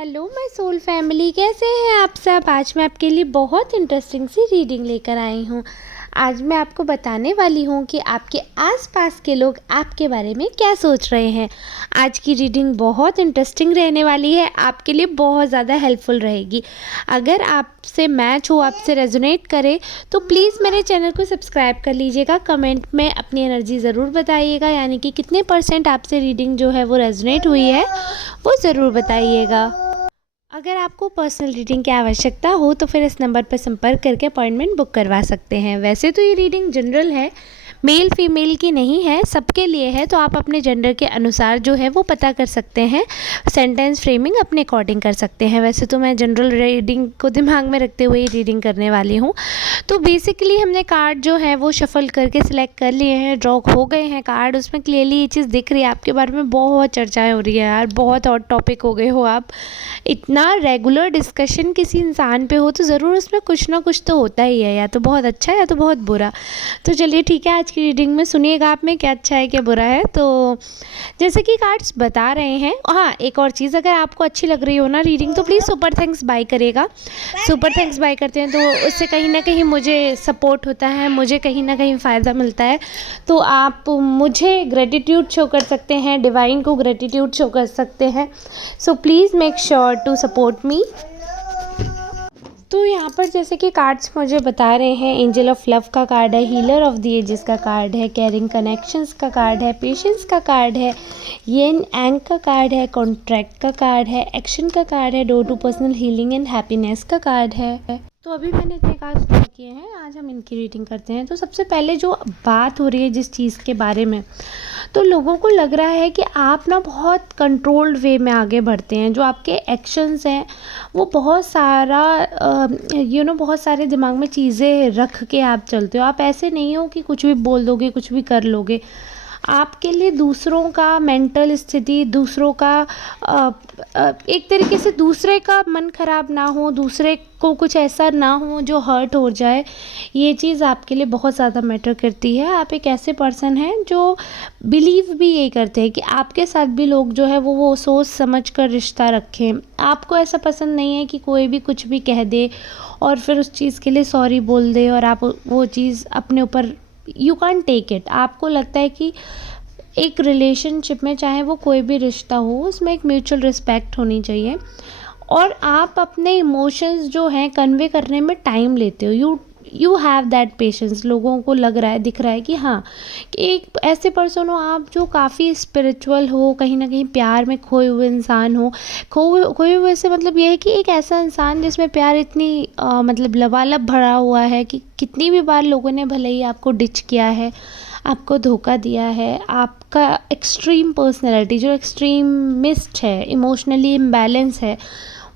Hello my soul family, कैसे हैं आप सब। आज मैं आपके लिए बहुत इंटरेस्टिंग सी रीडिंग लेकर आई हूँ। आज मैं आपको बताने वाली हूँ कि आपके आसपास के लोग आपके बारे में क्या सोच रहे हैं। आज की रीडिंग बहुत इंटरेस्टिंग रहने वाली है, आपके लिए बहुत ज़्यादा हेल्पफुल रहेगी। अगर आपसे मैच हो, आपसे रेजोनेट करे तो प्लीज़ मेरे चैनल को सब्सक्राइब कर लीजिएगा। कमेंट में अपनी एनर्जी ज़रूर बताइएगा, यानी कि कितने % आपसे रीडिंग जो है वो रेजोनेट हुई है वो ज़रूर बताइएगा। अगर आपको पर्सनल रीडिंग की आवश्यकता हो तो फिर इस नंबर पर संपर्क करके अपॉइंटमेंट बुक करवा सकते हैं। वैसे तो ये रीडिंग जनरल है, मेल फीमेल की नहीं है, सबके लिए है, तो आप अपने जेंडर के अनुसार जो है वो पता कर सकते हैं। सेंटेंस फ्रेमिंग अपने अकॉर्डिंग कर सकते हैं। वैसे तो मैं जनरल रीडिंग को दिमाग में रखते हुए ही रीडिंग करने वाली हूँ। तो बेसिकली हमने कार्ड जो है वो शफल करके सिलेक्ट कर लिए हैं, ड्रॉ हो गए हैं कार्ड। उसमें क्लियरली ये चीज़ दिख रही है, आपके बारे में बहुत चर्चाएँ हो रही है यार, बहुत हॉट टॉपिक हो गए हो आप। इतना रेगुलर डिस्कशन किसी इंसान पे हो तो ज़रूर उसमें कुछ ना कुछ तो होता ही है, या तो बहुत अच्छा या तो बहुत बुरा। तो चलिए ठीक है, आज की रीडिंग में सुनिएगा आप में क्या अच्छा है क्या बुरा है। तो जैसे कि कार्ड्स बता रहे हैं, हाँ एक और चीज़, अगर आपको अच्छी लग रही हो ना रीडिंग तो प्लीज़ सुपर थैंक्स बाय करेगा। सुपर थैंक्स बाय करते हैं तो उससे कहीं ना कहीं मुझे सपोर्ट होता है, मुझे कहीं ना कहीं फ़ायदा मिलता है। तो आप मुझे ग्रेटिट्यूड शो कर सकते हैं, डिवाइन को ग्रेटिट्यूड शो कर सकते हैं। So please make sure to support me. तो यहाँ पर जैसे कि कार्ड्स मुझे बता रहे हैं, एंजल ऑफ लव का कार्ड है, हीलर ऑफ द एजेस का कार्ड है, केयरिंग कनेक्शंस का कार्ड है, पेशेंस का कार्ड है, येन एंग का कार्ड है, कॉन्ट्रैक्ट का कार्ड है, एक्शन का कार्ड है, door to personal healing and happiness का कार्ड है। तो अभी मैंने इतने कार्ड ड्रॉ किए हैं, आज हम इनकी रीडिंग करते हैं। तो सबसे पहले जो बात हो रही है जिस चीज़ के बारे में, तो लोगों को लग रहा है कि आप ना बहुत कंट्रोल्ड वे में आगे बढ़ते हैं। जो आपके एक्शंस हैं वो बहुत सारा बहुत सारे दिमाग में चीज़ें रख के आप चलते हो। आप ऐसे नहीं हो कि कुछ भी बोल दोगे, कुछ भी कर लोगे। आपके लिए दूसरों का मेंटल स्थिति, दूसरों का एक तरीके से दूसरे का मन खराब ना हो, दूसरे को कुछ ऐसा ना हो जो हर्ट हो जाए, ये चीज़ आपके लिए बहुत ज़्यादा मैटर करती है। आप एक ऐसे पर्सन हैं जो बिलीव भी यही करते हैं कि आपके साथ भी लोग जो है वो सोच समझ कर रिश्ता रखें। आपको ऐसा पसंद नहीं है कि कोई भी कुछ भी कह दे और फिर उस चीज़ के लिए सॉरी बोल दे और आप वो चीज़ अपने ऊपर, यू कांट टेक इट। आपको लगता है कि एक रिलेशनशिप में, चाहे वो कोई भी रिश्ता हो, उसमें एक म्यूचुअल रिस्पेक्ट होनी चाहिए और आप अपने इमोशंस जो हैं कन्वे करने में टाइम लेते हो। You have that patience. लोगों को लग रहा है, दिख रहा है कि हाँ, कि एक ऐसे पर्सन हो आप जो काफ़ी स्पिरिचुअल हो, कहीं ना कहीं प्यार में खोए हुए इंसान हो। खोए हुए से मतलब ये है कि एक ऐसा इंसान जिसमें प्यार इतनी मतलब लबालब भरा हुआ है कि कितनी भी बार लोगों ने भले ही आपको डिच किया है, आपको धोखा दिया है, आपका एक्सट्रीम पर्सनैलिटी जो एक्सट्रीमिस्ट है, इमोशनली इम्बैलेंस है,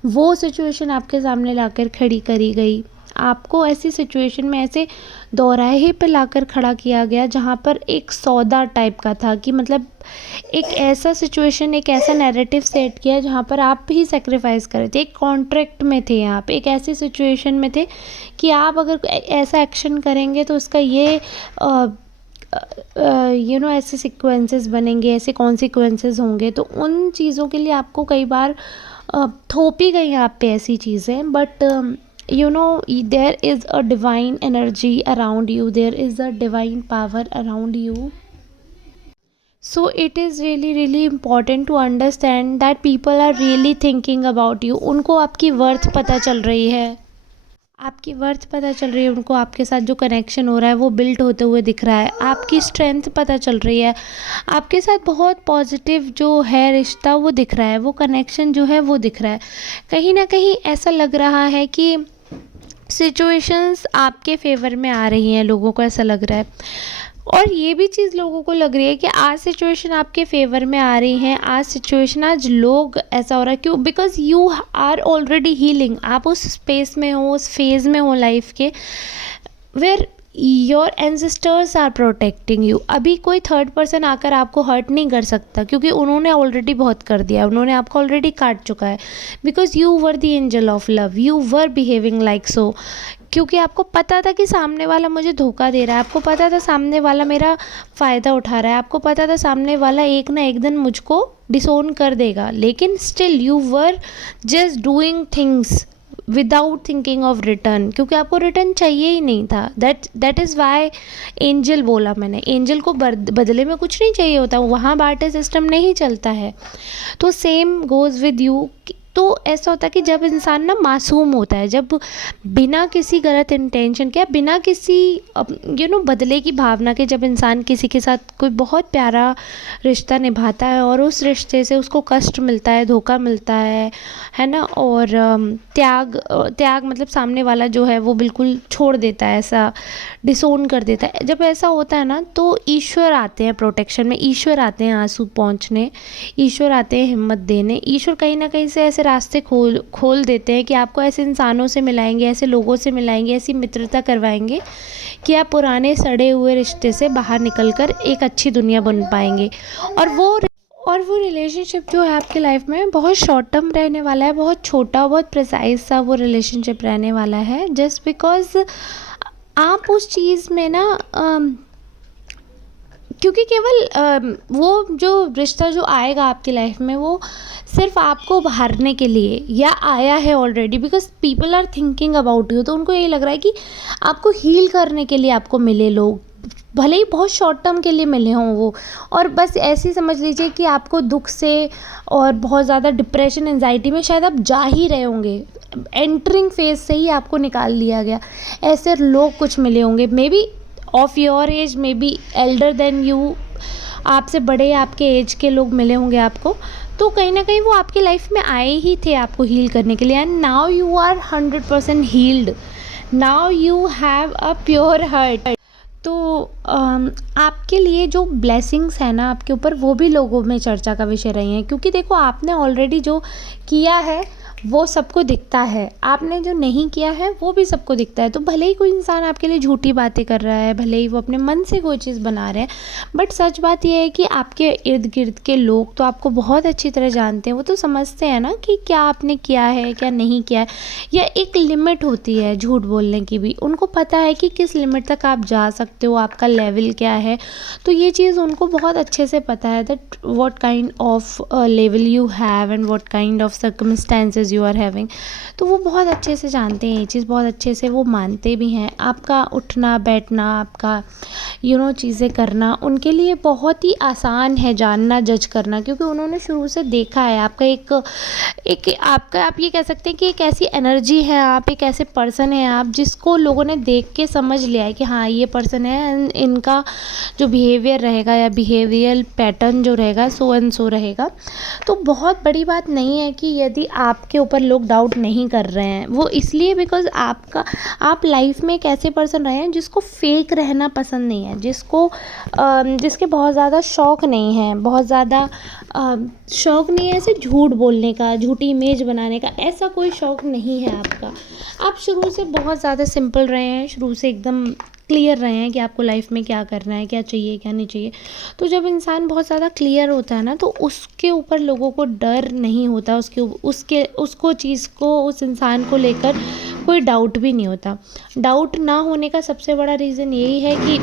वो सिचुएशन आपके सामने लाकर खड़ी करी गई। आपको ऐसी सिचुएशन में, ऐसे दोराहे पे लाकर खड़ा किया गया जहाँ पर एक सौदा टाइप का था, कि मतलब एक ऐसा सिचुएशन, एक ऐसा नैरेटिव सेट किया जहाँ पर आप ही सेक्रीफाइस कर रहे थे। एक कॉन्ट्रैक्ट में थे आप, एक ऐसी सिचुएशन में थे कि आप अगर ऐसा एक्शन करेंगे तो उसका ये ऐसे सीक्वेंसेस बनेंगे, ऐसे कॉन्सिक्वेंसेस होंगे। तो उन चीज़ों के लिए आपको कई बार थोपी गई आप पे ऐसी चीज़ें, but there is a divine energy around you, there is a divine power around you. So it is really really important to understand that people are really thinking about you. उनको आपकी वर्थ पता चल रही है, आपकी worth पता चल रही है उनको। आपके साथ जो कनेक्शन हो रहा है वो बिल्ड होते हुए दिख रहा है, आपकी स्ट्रेंथ पता चल रही है, आपके साथ बहुत पॉजिटिव जो है रिश्ता वो दिख रहा है, वो कनेक्शन जो है वो दिख रहा है। कहीं ना कहीं ऐसा लग रहा है कि सिचुएशंस आपके फेवर में आ रही हैं, लोगों को ऐसा लग रहा है। और ये भी चीज़ लोगों को लग रही है कि आज सिचुएशन आपके फेवर में आ रही हैं, आज सिचुएशन, आज लोग, ऐसा हो रहा है क्यों, because you are already healing. आप उस स्पेस में हो, उस फेज़ में हो लाइफ के, where your ancestors are protecting you. अभी कोई थर्ड पर्सन आकर आपको हर्ट नहीं कर सकता, क्योंकि उन्होंने ऑलरेडी बहुत कर दिया, उन्होंने आपको ऑलरेडी काट चुका है। Because you were the angel of love, you were behaving like so. क्योंकि आपको पता था कि सामने वाला मुझे धोखा दे रहा है, आपको पता था सामने वाला मेरा फ़ायदा उठा रहा है, आपको पता था सामने वाला एक ना एक दिन मुझको डिसोन कर देगा, लेकिन still you were just doing things without thinking of return, क्योंकि आपको रिटर्न चाहिए ही नहीं था। दैट इज़ वाई एंजल बोला मैंने। एंजल को बदले में कुछ नहीं चाहिए होता, वहाँ बार्टर सिस्टम नहीं चलता है। तो सेम गोज़ विद यू। तो ऐसा होता है कि जब इंसान ना मासूम होता है, जब बिना किसी गलत इंटेंशन के, बिना किसी बदले की भावना के, जब इंसान किसी के साथ कोई बहुत प्यारा रिश्ता निभाता है और उस रिश्ते से उसको कष्ट मिलता है, धोखा मिलता है ना, और त्याग मतलब सामने वाला जो है वो बिल्कुल छोड़ देता है, ऐसा डिसोन कर देता है। जब ऐसा होता है ना तो ईश्वर आते हैं प्रोटेक्शन में, ईश्वर आते हैं आंसू पहुँचने, ईश्वर आते हैं हिम्मत देने। ईश्वर कहीं ना कहीं से ऐसे रास्ते खोल देते हैं कि आपको ऐसे इंसानों से मिलाएंगे, ऐसे लोगों से मिलाएंगे, ऐसी मित्रता करवाएंगे कि आप पुराने सड़े हुए रिश्ते से बाहर निकलकर एक अच्छी दुनिया बन पाएंगे। और वो रिलेशनशिप जो है आपके लाइफ में बहुत शॉर्ट टर्म रहने वाला है, बहुत छोटा, बहुत प्रिसाइज सा वो रिलेशनशिप रहने वाला है, जस्ट बिकॉज आप उस चीज़ में ना क्योंकि केवल वो जो रिश्ता जो आएगा आपकी लाइफ में वो सिर्फ आपको हारने के लिए या आया है already, because people are thinking about you. तो उनको यही लग रहा है कि आपको हील करने के लिए आपको मिले लोग, भले ही बहुत शॉर्ट टर्म के लिए मिले हों वो, और बस ऐसे ही समझ लीजिए कि आपको दुख से और बहुत ज़्यादा डिप्रेशन एंजाइटी में शायद आप जा ही रहे होंगे, एंटरिंग फेज से ही आपको निकाल लिया गया। ऐसे लोग कुछ मिले होंगे, maybe of your age, maybe elder than you, आपसे बड़े आपके एज के लोग मिले होंगे आपको। तो कहीं ना कहीं वो आपकी लाइफ में आए ही थे आपको हील करने के लिए, and now you are 100% healed, now you have a pure heart. तो आपके लिए जो ब्लेसिंग्स है ना आपके ऊपर, वो भी लोगों में चर्चा का विषय रही हैं, क्योंकि देखो आपने ऑलरेडी जो किया है वो सबको दिखता है, आपने जो नहीं किया है वो भी सबको दिखता है। तो भले ही कोई इंसान आपके लिए झूठी बातें कर रहा है, भले ही वो अपने मन से कोई चीज़ बना रहे हैं, बट सच बात यह है कि आपके इर्द गिर्द के लोग तो आपको बहुत अच्छी तरह जानते हैं, वो तो समझते हैं ना कि क्या आपने किया है क्या नहीं किया है। या एक लिमिट होती है झूठ बोलने की भी, उनको पता है कि किस लिमिट तक आप जा सकते हो, आपका लेवल क्या है। तो ये चीज़ उनको बहुत अच्छे से पता है that what kind of level you have and what kind of circumstances you are having. तो वो बहुत अच्छे से जानते हैं ये चीज़, बहुत अच्छे से वो मानते भी हैं। आपका उठना बैठना, आपका चीज़ें करना उनके लिए बहुत ही आसान है जानना, जज करना, क्योंकि उन्होंने शुरू से देखा है आपका एक आपका, आप ये कह सकते हैं कि एक ऐसी एनर्जी है, आप एक ऐसे पर्सन है आप जिसको लोगों ने देख के समझ लिया है कि हाँ ये पर्सन है, इनका जो बिहेवियर रहेगा या बिहेवियल पैटर्न जो रहेगा सो एंड सो रहेगा। तो बहुत बड़ी बात नहीं है कि यदि आपके ऊपर लोग डाउट नहीं कर रहे हैं, वो इसलिए बिकॉज आप लाइफ में एक ऐसे पर्सन रहे हैं जिसको फेक रहना पसंद नहीं है, जिसके बहुत ज़्यादा शौक़ नहीं है, बहुत ज़्यादा शौक़ नहीं है ऐसे झूठ बोलने का, झूठी इमेज बनाने का, ऐसा कोई शौक़ नहीं है आपका। आप शुरू से बहुत ज़्यादा सिंपल रहे हैं, शुरू से एकदम क्लियर रहे हैं कि आपको लाइफ में क्या करना है, क्या चाहिए क्या नहीं चाहिए। तो जब इंसान बहुत ज़्यादा क्लियर होता है ना तो उसके ऊपर लोगों को डर नहीं होता, उसको चीज़ को, उस इंसान को लेकर कोई डाउट भी नहीं होता। डाउट ना होने का सबसे बड़ा रीज़न यही है कि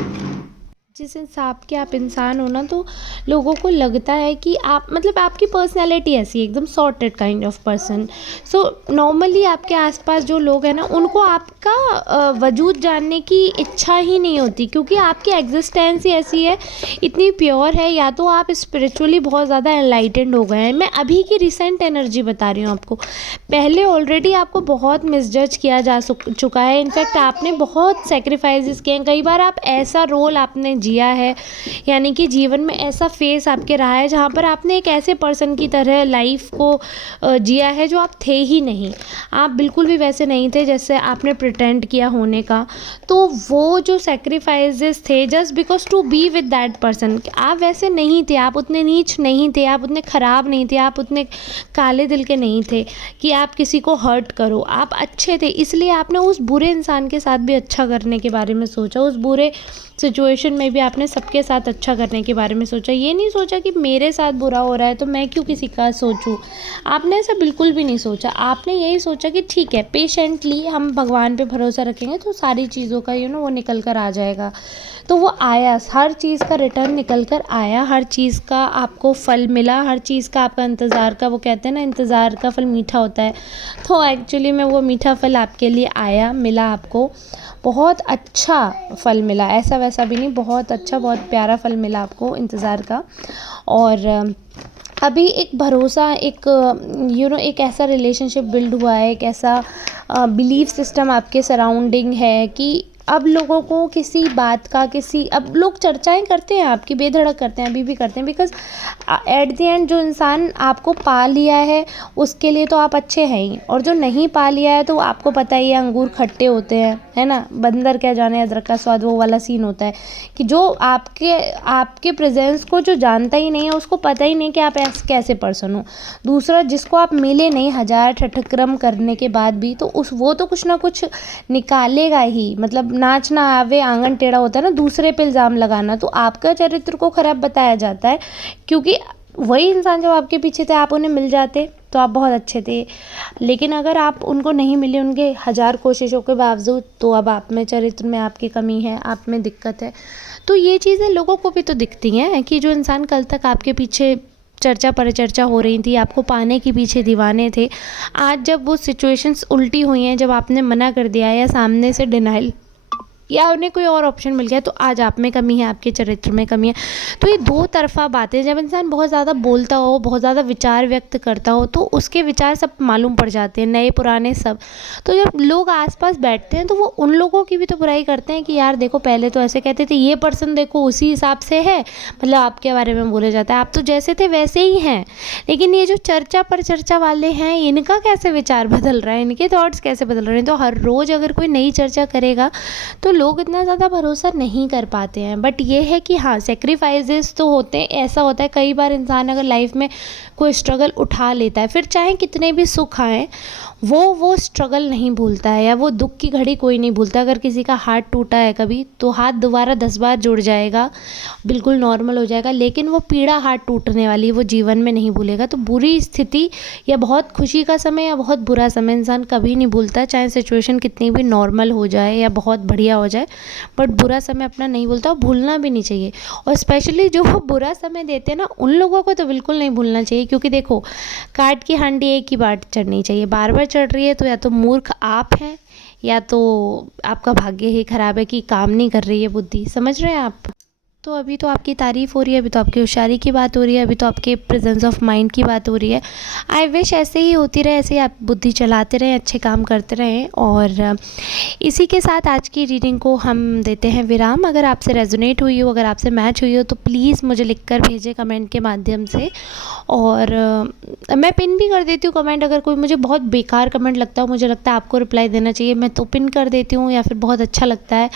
जिस हिसाब के आप इंसान हो ना, तो लोगों को लगता है कि आप मतलब आपकी पर्सनैलिटी ऐसी है, एकदम sorted kind of person. So normally आपके आसपास जो लोग हैं ना उनको आपका वजूद जानने की इच्छा ही नहीं होती, क्योंकि आपकी एग्जिस्टेंस ही ऐसी है, इतनी प्योर है। या तो आप स्पिरिचुअली बहुत ज़्यादा एनलाइटेंड हो गए हैं। मैं अभी की रिसेंट एनर्जी बता रही हूँ आपको, पहले ऑलरेडी आपको बहुत मिसजज किया जा चुका है। इनफैक्ट आपने बहुत सेक्रीफाइसेस किए हैं, कई बार आप ऐसा रोल आपने जिया है, यानी कि जीवन में ऐसा फेस आपके रहा है जहाँ पर आपने एक ऐसे पर्सन की तरह लाइफ को जिया है जो आप थे ही नहीं। आप बिल्कुल भी वैसे नहीं थे जैसे आपने प्रिटेंड किया होने का। तो वो जो सेक्रीफाइसेस थे just because to be with that person, आप वैसे नहीं थे, आप उतने नीच नहीं थे, आप उतने ख़राब नहीं थे, आप उतने काले दिल के नहीं थे कि आप किसी को हर्ट करो। आप अच्छे थे, इसलिए आपने उस बुरे इंसान के साथ भी अच्छा करने के बारे में सोचा, उस बुरे सिचुएशन में भी आपने सबके साथ अच्छा करने के बारे में सोचा, ये नहीं सोचा कि मेरे साथ बुरा हो रहा है तो मैं क्यों किसी का सोचूं। आपने ऐसा बिल्कुल भी नहीं सोचा। आपने यही सोचा कि ठीक है, पेशेंटली हम भगवान पे भरोसा रखेंगे तो सारी चीज़ों का वो निकल कर आ जाएगा। तो वो आया, हर चीज़ का रिटर्न निकल कर आया, हर चीज़ का आपको फल मिला, हर चीज़ का आपका इंतज़ार का, वो कहते हैं ना, इंतज़ार का फल मीठा होता है। तो एक्चुअली में वो मीठा फल आपके लिए आया, मिला आपको। बहुत अच्छा फल मिला, ऐसा वैसा भी नहीं, बहुत अच्छा, बहुत प्यारा फल मिला आपको इंतज़ार का। और अभी एक भरोसा, एक एक ऐसा रिलेशनशिप बिल्ड हुआ है, एक ऐसा बिलीफ सिस्टम आपके सराउंडिंग है कि अब लोगों को किसी बात का, अब लोग चर्चाएं करते हैं आपकी, बेधड़क करते हैं, अभी भी करते हैं। बिकॉज़ एट द एंड जो इंसान आपको पा लिया है उसके लिए तो आप अच्छे हैं ही, और जो नहीं पा लिया है तो आपको पता ही है अंगूर खट्टे होते हैं, है ना, बंदर क्या जाने अदरक का स्वाद, वो वाला सीन होता है कि जो आपके प्रेजेंस को जो जानता ही नहीं है उसको पता ही नहीं कि आप कैसे पर्सन हो। दूसरा, जिसको आप मिले नहीं 1000 ठठक्रम करने के बाद भी, तो वो तो कुछ ना कुछ निकालेगा ही। मतलब नाच ना आवे आंगन टेढ़ा होता है ना, दूसरे पे इल्ज़ाम लगाना। तो आपका चरित्र को ख़राब बताया जाता है, क्योंकि वही इंसान जब आपके पीछे थे, आप उन्हें मिल जाते तो आप बहुत अच्छे थे। लेकिन अगर आप उनको नहीं मिले, उनके 1000 कोशिशों के बावजूद, तो अब आप में, चरित्र में आपकी कमी है, आप में दिक्कत है। तो ये चीज़ें लोगों को भी तो दिखती हैं कि जो इंसान कल तक आपके पीछे चर्चा परिचर्चा हो रही थी, आपको पाने के पीछे दीवाने थे, आज जब वो सिचुएशंस उल्टी हुई हैं, जब आपने मना कर दिया या सामने से डिनाइल या उन्हें कोई और ऑप्शन मिल गया, तो आज आप में कमी है, आपके चरित्र में कमी है। तो ये दो तरफ़ा बातें, जब इंसान बहुत ज़्यादा बोलता हो, बहुत ज़्यादा विचार व्यक्त करता हो, तो उसके विचार सब मालूम पड़ जाते हैं, नए पुराने सब। तो जब लोग आसपास बैठते हैं तो वो उन लोगों की भी तो बुराई करते हैं कि यार देखो, पहले तो ऐसे कहते थे, ये पर्सन देखो उसी हिसाब से है, मतलब आपके बारे में बोला जाता है, आप तो जैसे थे वैसे ही हैं। लेकिन ये जो चर्चा पर चर्चा वाले हैं, इनका कैसे विचार बदल रहा है, इनके थॉट्स कैसे बदल रहे हैं। तो हर रोज़ अगर कोई नई चर्चा करेगा तो लोग इतना ज़्यादा भरोसा नहीं कर पाते हैं। बट ये है कि हाँ, सेक्रीफाइसेस तो होते हैं। ऐसा होता है कई बार इंसान अगर लाइफ में कोई स्ट्रगल उठा लेता है, फिर चाहे कितने भी सुख आएँ, वो स्ट्रगल नहीं भूलता है, या वो दुख की घड़ी कोई नहीं भूलता। अगर किसी का हाथ टूटा है कभी, तो हाथ दोबारा 10 बार जुड़ जाएगा, बिल्कुल नॉर्मल हो जाएगा, लेकिन वो पीड़ा हाथ टूटने वाली वो जीवन में नहीं भूलेगा। तो बुरी स्थिति या बहुत खुशी का समय या बहुत बुरा समय इंसान कभी नहीं भूलता, चाहे सिचुएशन कितनी भी नॉर्मल हो जाए या बहुत बढ़िया हो जाए, बट बुरा समय अपना नहीं भूलता, और भूलना भी नहीं चाहिए। और स्पेशली जो वो बुरा समय देते हैं ना, उन लोगों को तो बिल्कुल नहीं भूलना चाहिए, क्योंकि देखो, काट की हांडी एक ही बार चढ़नी चाहिए। बार बार चढ़ रही है तो या तो मूर्ख आप हैं, या तो आपका भाग्य ही ख़राब है कि काम नहीं कर रही है बुद्धि। समझ रहे हैं आप? तो अभी तो आपकी तारीफ़ हो रही है, अभी तो आपकी होशियारी की बात हो रही है, अभी तो आपके प्रेजेंस ऑफ माइंड की बात हो रही है। आई विश ऐसे ही होती रहे, ऐसे ही आप बुद्धि चलाते रहें, अच्छे काम करते रहें। और इसी के साथ आज की रीडिंग को हम देते हैं विराम। अगर आपसे रेजोनेट हुई हो, अगर आपसे मैच हुई हो, तो प्लीज़ मुझे लिख कर भेजें कमेंट के माध्यम से। और मैं पिन भी कर देती हूँ कमेंट। अगर कोई मुझे बहुत बेकार कमेंट लगता है, मुझे लगता है आपको रिप्लाई देना चाहिए, मैं तो पिन कर देती हूँ। या फिर बहुत अच्छा लगता है,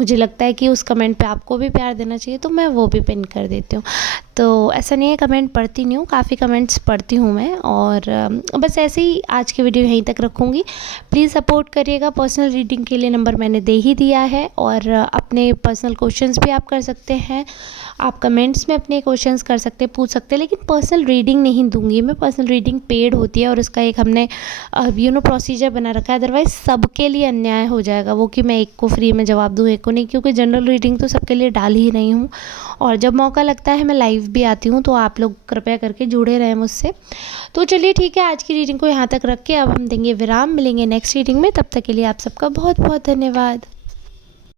मुझे लगता है कि उस कमेंट पे आपको भी प्यार देना चाहिए, तो मैं वो भी पिन कर देती हूँ। तो ऐसा नहीं है कमेंट पढ़ती नहीं हूँ, काफ़ी कमेंट्स पढ़ती हूँ मैं। और बस ऐसे ही आज की वीडियो यहीं तक रखूँगी। प्लीज़ सपोर्ट करिएगा। पर्सनल रीडिंग के लिए नंबर मैंने दे ही दिया है, और अपने पर्सनल क्वेश्चंस भी आप कर सकते हैं। आप कमेंट्स में अपने क्वेश्चंस कर सकते हैं, पूछ सकते हैं, लेकिन पर्सनल रीडिंग नहीं दूंगी मैं। पर्सनल रीडिंग पेड होती है, और उसका एक हमने प्रोसीजर बना रखा है। अदरवाइज़ सबके लिए अन्याय हो जाएगा वो, कि मैं एक को फ्री में जवाब दूँ, एक को नहीं, क्योंकि जनरल रीडिंग तो सबके लिए डाल ही रही हूँ। और जब मौका लगता है मैं लाइव भी आती हूँ, तो आप लोग कृपया करके जुड़े रहें मुझसे। तो चलिए ठीक है, आज की रीडिंग को यहाँ तक रख के अब हम देंगे विराम। मिलेंगे नेक्स्ट रीडिंग में, तब तक के लिए आप सबका बहुत बहुत धन्यवाद।